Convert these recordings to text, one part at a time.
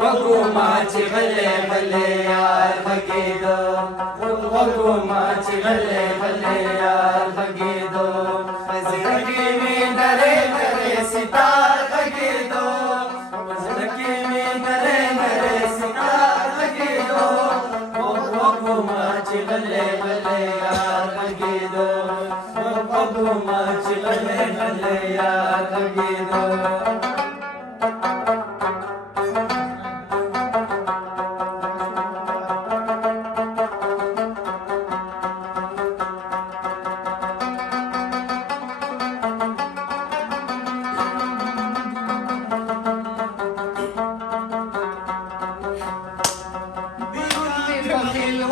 وګوما چې غلې غلې یار غږېدو وګوما چې غلې غلې یار غږېدو په زړه کې مې نرۍ نرۍ ستار غږېدو په زړه کې مې نرۍ نرۍ ستار غږېدو وګوما چې غلې غلې یار غږېدو وګوما چې غلې غلې یار غږېدو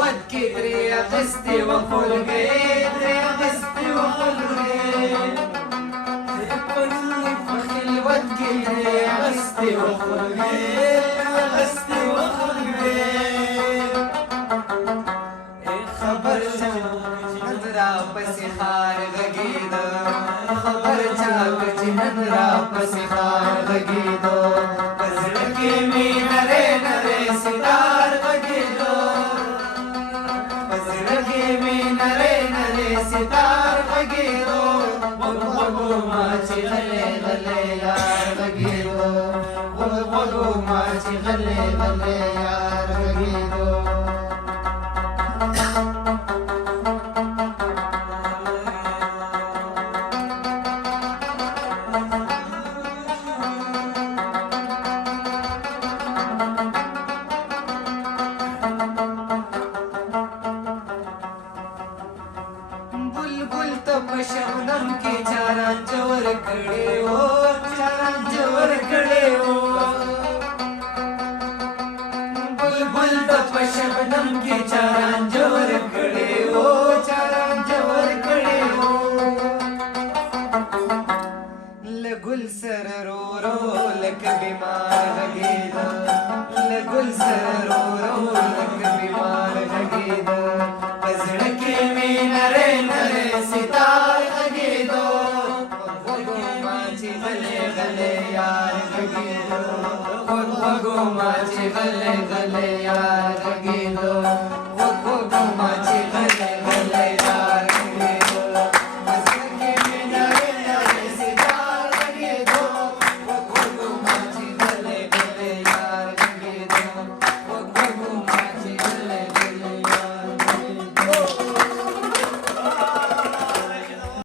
خلوت کې درې اغستې وخلګې درې اغستې وخلګې په خلوت کې درې اغستې وخلګې اغستې وخلګې خبر نن را پسې خار غږېده خبر چا چې نن را پسې خار غږېده په زړه کې مې نرۍ نرۍ ستار غږېدو ستار غږېدو وګوما چې غلې غلې یار غږېدو وګوما چې غلې غلې یار غږېدو بلبل ته په شبنم کې چاران جوړ کړي وو چاران جوړ کړي وو بلبل ته په شبنم کې چاران جوړ کړي وو چاران جوړ کړي وو لګل سره رو رو لکه بیمار غږېده لګل سره رو رو لکه بیمار غږېده په زړه کې مې نرۍ نرۍ ستار غږېدو وګوما چې غلې غلې یار غږېدو وګوما چې غلې غلې یار غږېدو وګوما چې غلې